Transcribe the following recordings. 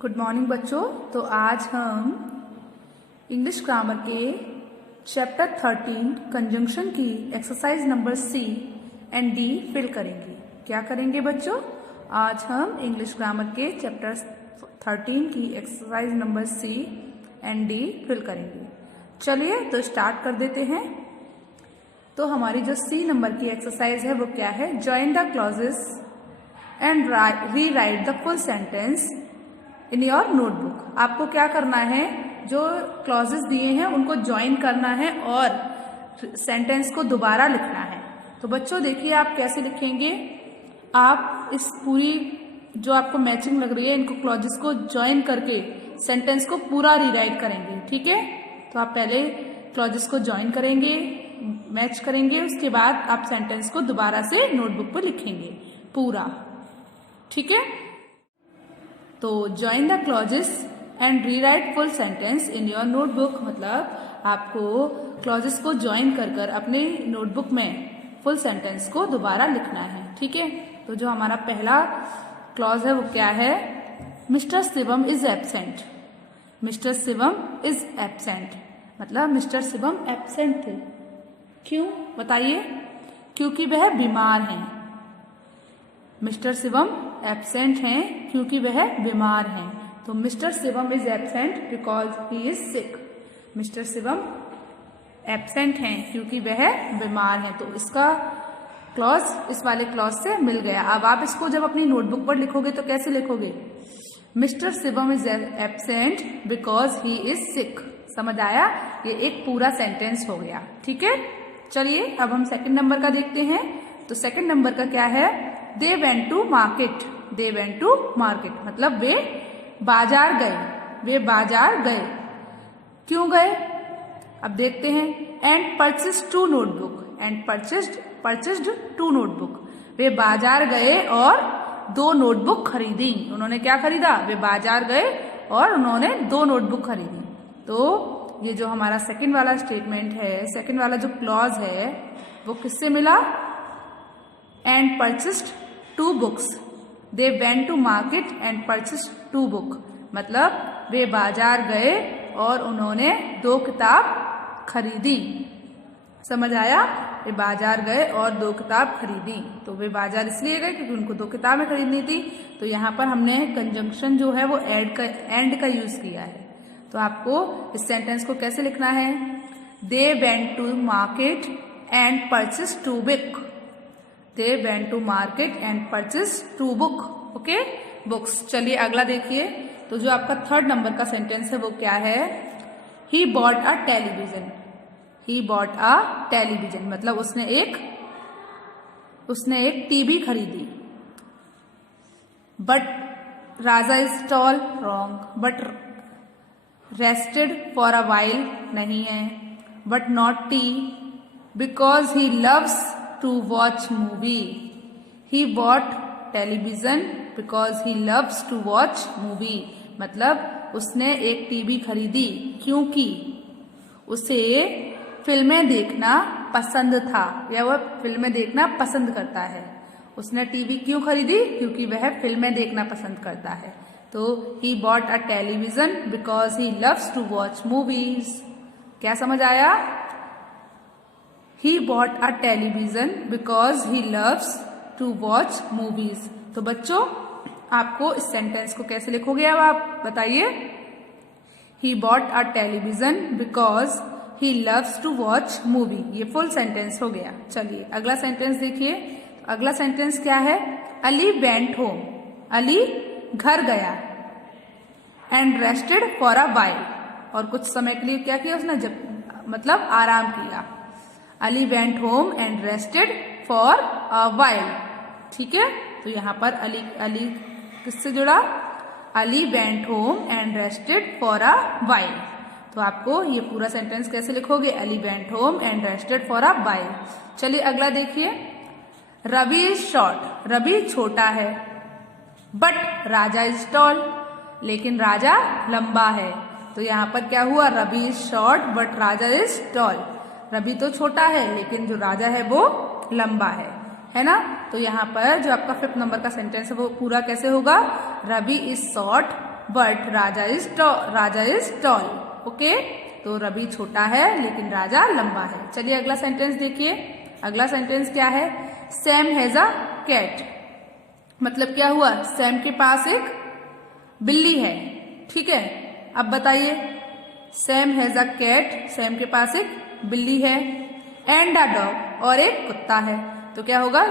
Good morning बच्चों। तो आज हम इंग्लिश ग्रामर के चैप्टर 13 कंजंक्शन की exercise number C and D fill करेंगे। क्या करेंगे बच्चों? आज हम इंग्लिश ग्रामर के चैप्टर 13 की exercise number C and D fill करेंगे। चलिए तो स्टार्ट कर देते हैं। तो हमारी जो सी नंबर की एक्सरसाइज है वो क्या है? Join the clauses and re right the full sentence in your notebook. आपको क्या करना है, जो क्लॉजेस दिए हैं उनको ज्वाइन करना है और सेंटेंस को दोबारा लिखना है। तो बच्चों देखिए आप कैसे लिखेंगे। आप इस पूरी जो आपको मैचिंग लग रही है इनको क्लॉजेस को ज्वाइन करके सेंटेंस को पूरा रीराइट करेंगे। ठीक है, तो आप पहले क्लॉजेस को ज्वाइन करेंगे, मैच करेंगे, उसके बाद आप सेंटेंस को दोबारा से नोटबुक पर लिखेंगे पूरा। ठीक है, तो join the clauses and rewrite full sentence in your notebook, मतलब आपको क्लॉजेस को ज्वाइन कर कर अपने नोटबुक में फुल सेंटेंस को दोबारा लिखना है। ठीक है, तो जो हमारा पहला क्लॉज है वो क्या है? Mister Shivam is absent. Mister Shivam is absent, मतलब मिस्टर शिवम एब्सेंट थे। क्यों बताइए? क्योंकि वह बीमार हैं। मिस्टर शिवम एब्सेंट हैं क्योंकि वह बीमार हैं। तो mister Shivam is absent because he is sick. Mister Shivam absent हैं क्योंकि वह बीमार हैं। तो इसका क्लॉज इस वाले क्लॉज से मिल गया। अब आप इसको जब अपनी नोटबुक पर लिखोगे तो कैसे लिखोगे? Mister Shivam is absent because he is sick. समझ आया? ये एक पूरा सेंटेंस हो गया। ठीक है, चलिए अब हम सेकंड नंबर का देखते हैं। तो सेकंड नंबर का क्या है? They went to market. They went to market, मतलब वे बाजार गए। वे बाजार गए। क्यों गए? अब देखते हैं। And purchased two notebook. And purchased two notebook. वे बाजार गए और 2 नोटबुक खरीदी। उन्होंने क्या खरीदा? वे बाजार गए और उन्होंने 2 नोटबुक खरीदी। तो ये जो हमारा सेकंड वाला स्टेटमेंट है, सेकंड वाला जो क्लॉज है वो किससे मिला? And purchased 2 books. They went to market and purchased 2 book, मतलब वे बाजार गए और उन्होंने 2 किताब खरीदी। समझ आया? वे बाजार गए और 2 किताब खरीदी। तो वे बाजार इसलिए गए क्योंकि उनको 2 किताबें खरीदनी थी। तो यहाँ पर हमने कंजंक्शन जो है वो एंड का यूज किया है। तो आपको इस सेंटेंस को कैसे लिखना है? They went to market and purchased 2 book. They went to market and purchased 2 book. Okay, books. चलिए अगला देखिए। तो जो आपका थर्ड नंबर का सेंटेंस है वो क्या है? He bought a television. He bought a television, मतलब उसने एक टीवी खरीदी। But Raja is tall, wrong. But rested for a while, नहीं है। But naughty because he loves to watch movie. He bought television because he loves to watch movie, मतलब उसने एक TV खरीदी क्योंकि उसे फिल्में देखना पसंद था, या वह फिल्में देखना पसंद करता है। उसने टीवी क्यों खरीदी? क्योंकि वह फिल्में देखना पसंद करता है। तो he bought a television because he loves to watch movies. क्या समझ आया? He bought a television because he loves to watch movies. तो बच्चों आपको इस सेंटेंस को कैसे लिखोगे? अब आप बताइए। He bought a television because he loves to watch movie. ये फुल सेंटेंस हो गया। चलिए अगला सेंटेंस देखिए। अगला सेंटेंस क्या है? Ali went home. अली घर गया। And rested for a while. और कुछ समय के लिए क्या किया उसने? मतलब आराम किया। Ali went home and rested for a while. ठीक है, तो यहाँ पर अली किससे जुड़ा? Ali went home and rested for a while. तो आपको ये पूरा सेंटेंस कैसे लिखोगे? Ali went home and rested for a while. चलिए अगला देखिए। Ravi is short. रवि छोटा है। बट राजा इज टॉल, लेकिन राजा लंबा है। तो यहाँ पर क्या हुआ? Ravi is short but Raja is tall. Ravi तो छोटा है लेकिन जो राजा है वो लंबा है ना? तो यहाँ पर जो आपका 5th नंबर का सेंटेंस है वो पूरा कैसे होगा? Ravi is short but Raja is tall. Okay, तो रवि छोटा है लेकिन राजा लंबा है। चलिए अगला सेंटेंस देखिए। अगला सेंटेंस क्या है? Sam has a cat. मतलब क्या हुआ? सैम के पास एक बिल्ली है। ठीक है, अब बताइए, Sam has a cat, Sam के पास एक बिल्ली है, एंड अ डॉग, और एक कुत्ता है। तो क्या होगा?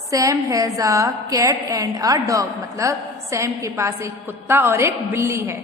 Sam has a cat and a dog, मतलब सैम के पास एक कुत्ता और एक बिल्ली है,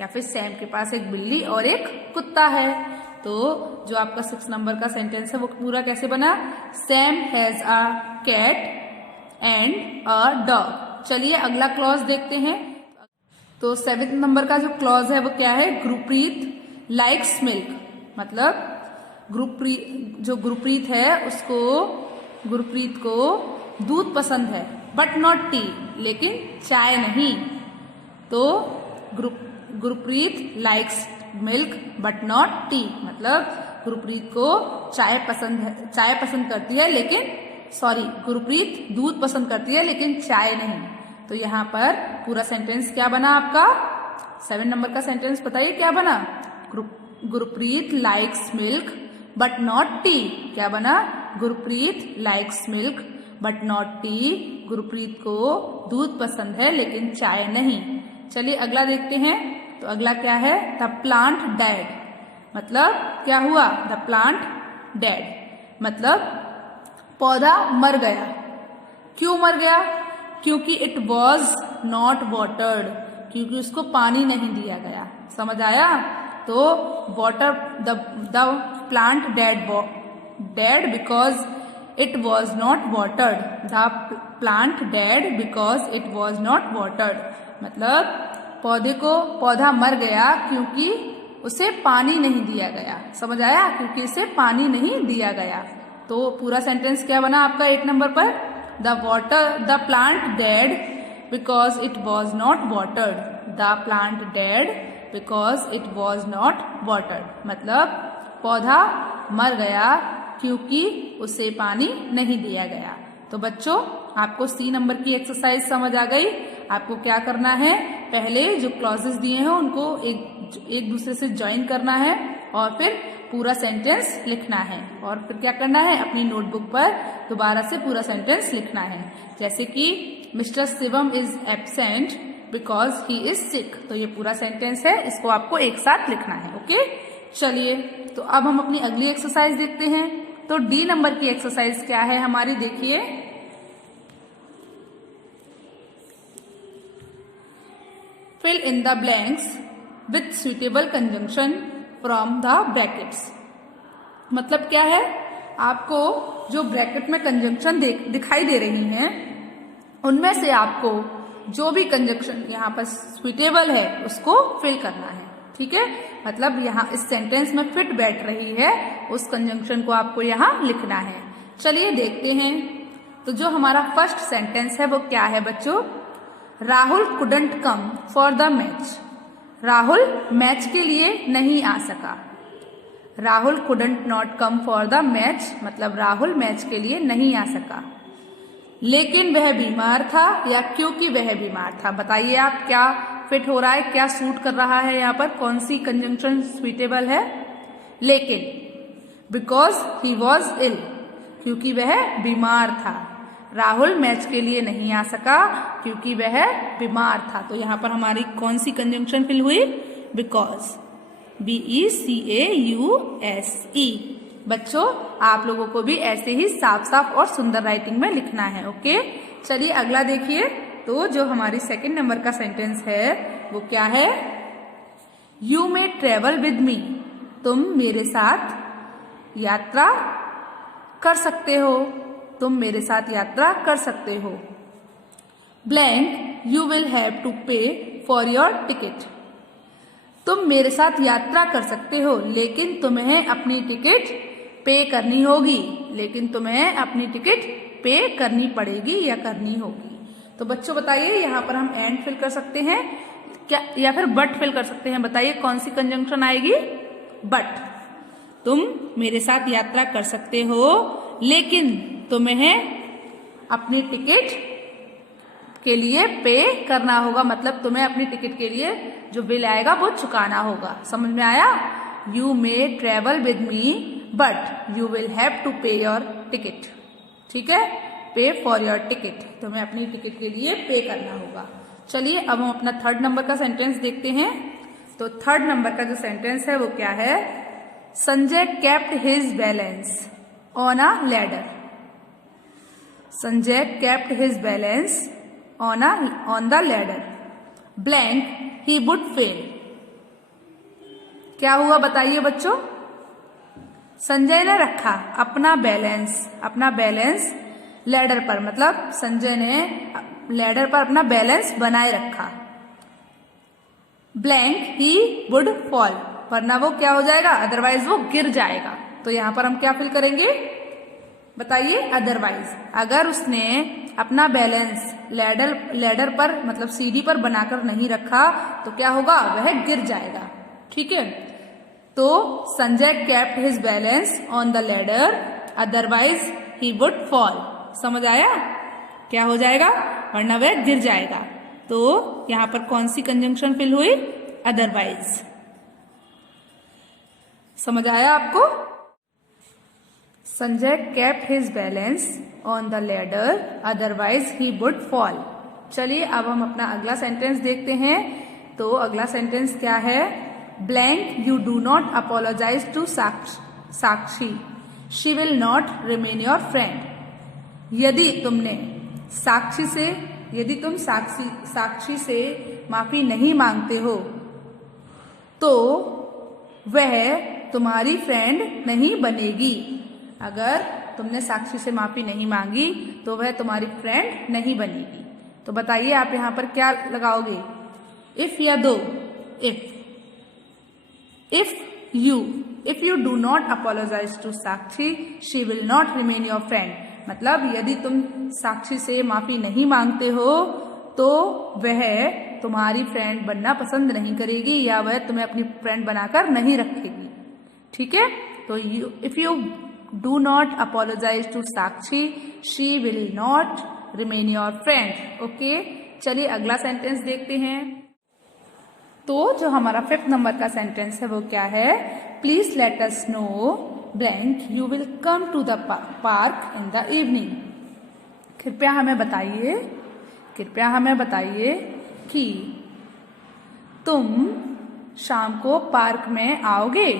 या फिर सैम के पास एक बिल्ली और एक कुत्ता है। तो जो आपका 6 नंबर का सेंटेंस है वो पूरा कैसे बना? Sam has a cat and a dog. चलिए अगला क्लॉज देखते हैं। तो 7 नंबर का जो क्लॉज है वो क्या है? Gurpreet likes milk. मतलब गुरप्रीत है उसको, गुरप्रीत को दूध पसंद है, बट नॉट टी, लेकिन चाय नहीं। तो Gurpreet likes milk but not T, मतलब गुरप्रीत को चाय पसंद करती है, लेकिन गुरप्रीत दूध पसंद करती है लेकिन चाय नहीं। तो यहाँ पर पूरा सेंटेंस क्या बना आपका? 7 नंबर का सेंटेंस बताइए क्या बना? Gurpreet likes milk but not T. क्या बना? Gurpreet likes milk but not T. Gurpreet को दूध पसंद है लेकिन चाय नहीं। चलिए अगला देखते हैं। तो अगला क्या है? The plant dead. मतलब क्या हुआ? द प्लांट डेड, मतलब पौधा मर गया। क्यों मर गया? क्योंकि इट वॉज नॉट वाटर्ड, क्योंकि उसको पानी नहीं दिया गया। समझ आया? तो water the plant dead because it was not watered. The plant dead because it was not watered, मतलब पौधा मर गया क्योंकि उसे पानी नहीं दिया गया। समझ आया? क्योंकि इसे पानी नहीं दिया गया। तो पूरा सेंटेंस क्या बना आपका 1 नंबर पर? The plant dead because it was not watered. The plant dead because it was not watered, मतलब पौधा मर गया क्योंकि उसे पानी नहीं दिया गया। तो बच्चों, आपको C नंबर की एक्सरसाइज समझ आ गई। आपको क्या करना है? पहले जो क्लॉजेस दिए हैं उनको एक दूसरे से ज्वाइन करना है और फिर पूरा सेंटेंस लिखना है। और फिर क्या करना है? अपनी नोटबुक पर दोबारा से पूरा सेंटेंस लिखना है। जैसे कि mister Shivam is absent because he is sick. तो ये पूरा सेंटेंस है, इसको आपको एक साथ लिखना है। ओके, चलिए तो अब हम अपनी अगली एक्सरसाइज देखते हैं। तो D नंबर की एक्सरसाइज क्या है हमारी? देखिए, fill in the blanks with suitable conjunction from the brackets। मतलब क्या है? आपको जो ब्रैकेट में कंजंक्शन दिखाई दे रही हैं उनमें से आपको जो भी कंजंक्शन यहाँ पर सुइटेबल है उसको फिल करना है। ठीक है, मतलब यहाँ इस सेंटेंस में फिट बैठ रही है उस कंजंक्शन को आपको यहाँ लिखना है। चलिए देखते हैं। तो जो हमारा फर्स्ट सेंटेंस है वो क्या है बच्चों? Rahul couldn't come for the match. Rahul match के लिए नहीं आ सका। Rahul couldn't not come for the match, मतलब राहुल मैच के लिए नहीं आ सका। लेकिन वह बीमार था या क्योंकि वह बीमार था। बताइए आप, क्या फिट हो रहा है, क्या सूट कर रहा है यहाँ पर? कौन सी कंजंक्शन सुइटेबल है? लेकिन, बिकॉज ही वॉज इल, क्योंकि वह बीमार था। राहुल मैच के लिए नहीं आ सका क्योंकि वह बीमार था। तो यहाँ पर हमारी कौन सी कंजंक्शन फिल हुई? Because, BECAUSE। बच्चों, आप लोगों को भी ऐसे ही साफ साफ और सुंदर राइटिंग में लिखना है। ओके, चलिए अगला देखिए। तो जो हमारी 2 नंबर का सेंटेंस है वो क्या है? यू मे ट्रेवल विद मी। तुम मेरे साथ यात्रा कर सकते हो। तुम मेरे साथ यात्रा कर सकते हो। Blank, you will have to pay for your ticket. तुम मेरे साथ यात्रा कर सकते हो लेकिन तुम्हें अपनी टिकट पे करनी होगी। लेकिन तुम्हें अपनी टिकट पे करनी पड़ेगी या करनी होगी। तो बच्चों बताइए, यहाँ पर हम एंड फिल कर सकते हैं क्या या फिर बट फिल कर सकते हैं? बताइए कौन सी कंजंक्शन आएगी? बट। तुम मेरे साथ यात्रा कर सकते हो लेकिन तुम्हें अपनी टिकट के लिए पे करना होगा, मतलब तुम्हें अपनी टिकट के लिए जो बिल आएगा वो चुकाना होगा। समझ में आया? You may travel with me but you will have to pay your ticket. ठीक है, पे फॉर योर टिकट, तुम्हें अपनी टिकट के लिए पे करना होगा। चलिए अब हम अपना थर्ड नंबर का सेंटेंस देखते हैं। तो थर्ड नंबर का जो सेंटेंस है वो क्या है? Sanjay kept his balance on a ladder. Sanjay kept his balance on the ladder blank he would fail. क्या हुआ बताइए बच्चों? संजय ने रखा अपना बैलेंस लैडर पर, मतलब संजय ने लैडर पर अपना बैलेंस बनाए रखा। ब्लैंक ही वुड फॉल, वरना वो क्या हो जाएगा? अदरवाइज वो गिर जाएगा। तो यहां पर हम क्या फिल करेंगे बताइए? अदरवाइज। अगर उसने अपना बैलेंस लैडर पर मतलब सीढ़ी पर बनाकर नहीं रखा तो क्या होगा? वह गिर जाएगा। ठीक है, तो Sanjay kept his balance on the ladder otherwise he would fall. समझ आया? क्या हो जाएगा? वरना वह गिर जाएगा। तो यहां पर कौन सी कंजंक्शन फिल हुई? अदरवाइज। समझ आया आपको? Sanjay kept his balance on the ladder otherwise he would fall. चलिए अब हम अपना अगला सेंटेंस देखते हैं। तो अगला सेंटेंस क्या है? Blank you do not apologize to Sakshi, she will not remain your friend. यदि तुम साक्षी से माफी नहीं मांगते हो तो वह तुम्हारी फ्रेंड नहीं बनेगी। अगर तुमने साक्षी से माफी नहीं मांगी तो वह तुम्हारी फ्रेंड नहीं बनेगी। तो बताइए आप यहां पर क्या लगाओगे? इफ या दो? If you do not apologize to Sakshi she will not remain your friend, मतलब यदि तुम साक्षी से माफी नहीं मांगते हो तो वह तुम्हारी फ्रेंड बनना पसंद नहीं करेगी या वह तुम्हें अपनी फ्रेंड बनाकर नहीं रखेगी। ठीक है, तो if you do not apologize to Sakshi she will not remain your friend. Okay, चलिए अगला सेंटेंस देखते हैं। तो जो हमारा 5th नंबर का सेंटेंस है वो क्या है? Please let us know blank you will come to the park in the evening. कृपया हमें बताइए कि तुम शाम को पार्क में आओगे।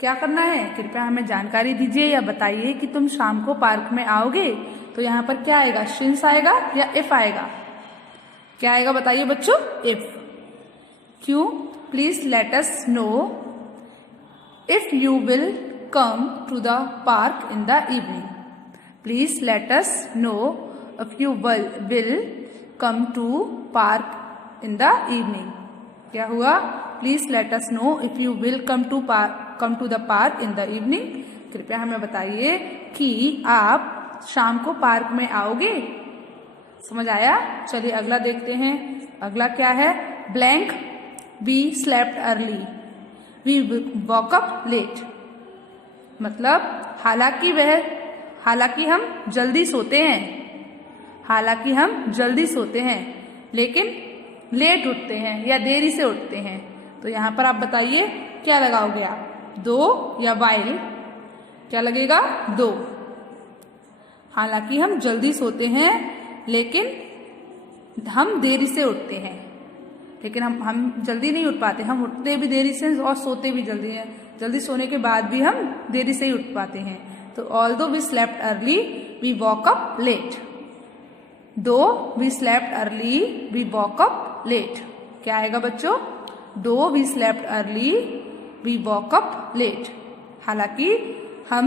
क्या करना है? कृपया हमें जानकारी दीजिए या बताइए कि तुम शाम को पार्क में आओगे। तो यहाँ पर क्या आएगा? सिंस आएगा या इफ आएगा? क्या आएगा बताइए बच्चों? इफ। क्यों? Please let us know if you will come to the park in the evening. Please let us know if you will come to park in the evening. क्या हुआ? Please let us know if you will come to the park in the evening. कृपया हमें बताइए कि आप शाम को park में आओगे। समझ आया? चलिए अगला देखते हैं। अगला क्या है? Blank we slept early we woke up late, मतलब हालांकि हम जल्दी सोते हैं लेकिन लेट उठते हैं या देरी से उठते हैं। तो यहाँ पर आप बताइए क्या लगाओगे आप? दो या वाइल? क्या लगेगा? दो। हालांकि हम जल्दी सोते हैं लेकिन हम देरी से उठते हैं। लेकिन हम जल्दी नहीं उठ पाते, हम उठते भी देरी से और सोते भी जल्दी हैं। जल्दी सोने के बाद भी हम देरी से ही उठ पाते हैं। तो although we slept early we woke up late. Though we slept early we woke up late. क्या आएगा बच्चों? Though we slept early we woke up late. हालांकि हम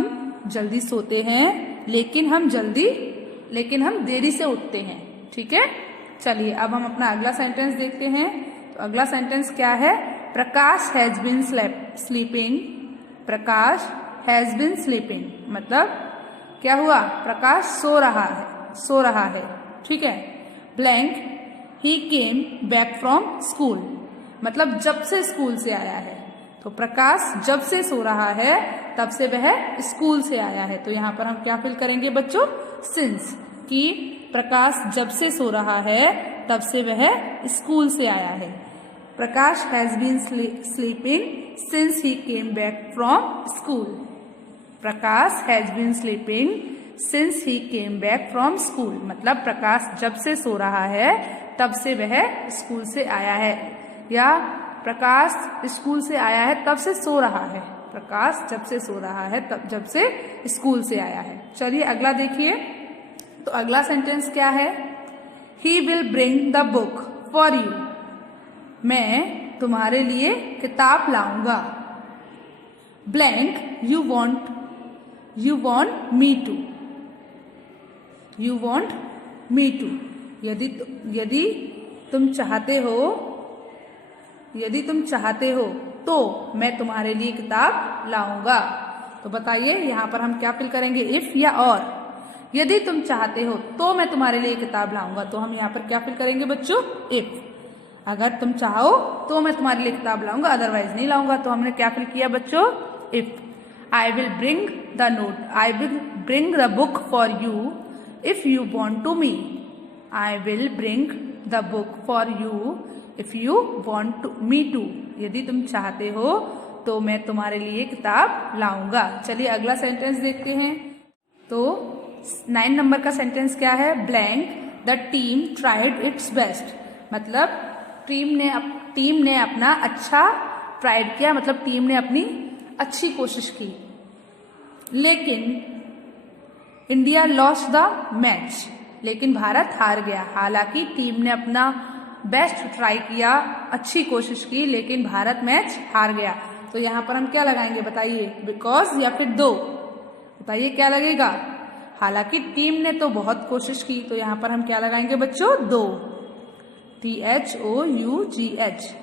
जल्दी सोते हैं लेकिन हम देरी से उठते हैं। ठीक है, चलिए अब हम अपना अगला सेंटेंस देखते हैं। तो अगला सेंटेंस क्या है? Prakash has been sleeping. Prakash has been sleeping, मतलब क्या हुआ? प्रकाश सो रहा है। ठीक है। Blank he came back from school, मतलब जब से स्कूल से आया है। तो प्रकाश जब से सो रहा है तब से वह स्कूल से आया है। तो यहाँ पर हम क्या फिल करेंगे बच्चों? सिंस। कि प्रकाश जब से सो रहा है तब से वह स्कूल से आया है। Prakash has been sleeping since he came back from school. Prakash has been sleeping since he came back from school, मतलब प्रकाश जब से सो रहा है तब से वह स्कूल से आया है, या प्रकाश स्कूल से आया है तब से सो रहा है। प्रकाश जब से सो रहा है तब जब से स्कूल से आया है। चलिए अगला देखिए, तो अगला सेंटेंस क्या है? He will bring the book for you. मैं तुम्हारे लिए किताब लाऊंगा। Blank you want me to. You want me to, यदि तुम चाहते हो तो मैं तुम्हारे लिए किताब लाऊंगा। तो बताइए यहाँ पर हम क्या फिल करेंगे, इफ या और। यदि तुम चाहते हो तो मैं तुम्हारे लिए किताब लाऊंगा, तो हम यहाँ पर क्या फिल करेंगे बच्चों, इफ। अगर तुम चाहो तो मैं तुम्हारे लिए किताब लाऊंगा, अदरवाइज नहीं लाऊंगा। तो हमने क्या फिल किया बच्चों, if. I will bring the note, I will bring the book for you if you want to me. I will bring the book for you if you want me to. यदि तुम चाहते हो तो मैं तुम्हारे लिए किताब लाऊंगा। चलिए अगला सेंटेंस देखते हैं। तो 9 नंबर का सेंटेंस क्या है, blank the team tried it's best. मतलब टीम ने अपना अच्छा ट्राइड किया, मतलब टीम ने अपनी अच्छी कोशिश की, लेकिन इंडिया लॉस्ट द मैच, लेकिन भारत हार गया। हालांकि टीम ने अपना बेस्ट ट्राई किया, अच्छी कोशिश की, लेकिन भारत मैच हार गया। तो यहाँ पर हम क्या लगाएंगे बताइए, बिकॉज या फिर दो, बताइए क्या लगेगा। हालांकि टीम ने तो बहुत कोशिश की, तो यहाँ पर हम क्या लगाएंगे बच्चों, दो, THOUGH।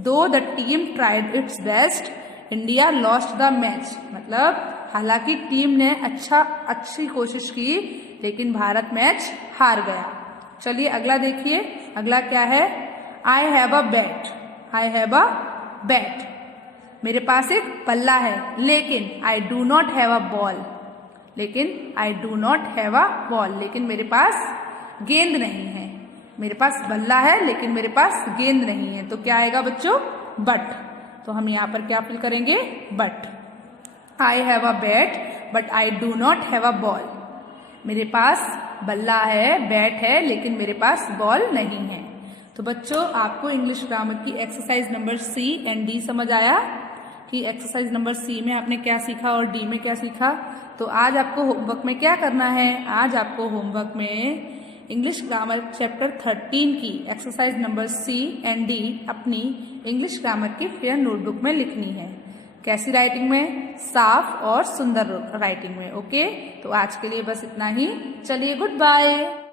दो the team tried it's best India lost the match, मतलब हालांकि टीम ने अच्छी कोशिश की, लेकिन भारत मैच हार गया। चलिए अगला देखिए, अगला क्या है, I have a bat. I have a bat, मेरे पास एक बल्ला है, लेकिन I do not have a ball. लेकिन मेरे पास गेंद नहीं है। मेरे पास बल्ला है लेकिन मेरे पास गेंद नहीं है, तो क्या आएगा बच्चों, बट। तो हम यहाँ पर क्या फिल करेंगे, but. I have a bat but I do not have a ball. मेरे पास बल्ला है, बैट है, लेकिन मेरे पास बॉल नहीं है। तो बच्चों आपको इंग्लिश ग्रामर की exercise number C and D समझ आया कि एक्सरसाइज नंबर सी में आपने क्या सीखा और डी में क्या सीखा। तो आज आपको होमवर्क में क्या करना है, आज आपको होमवर्क में इंग्लिश ग्रामर चैप्टर 13 की exercise number C and D अपनी इंग्लिश ग्रामर की फेयर नोटबुक में लिखनी है। कैसी राइटिंग में, साफ और सुंदर राइटिंग में। ओके, तो आज के लिए बस इतना ही। चलिए गुड बाय।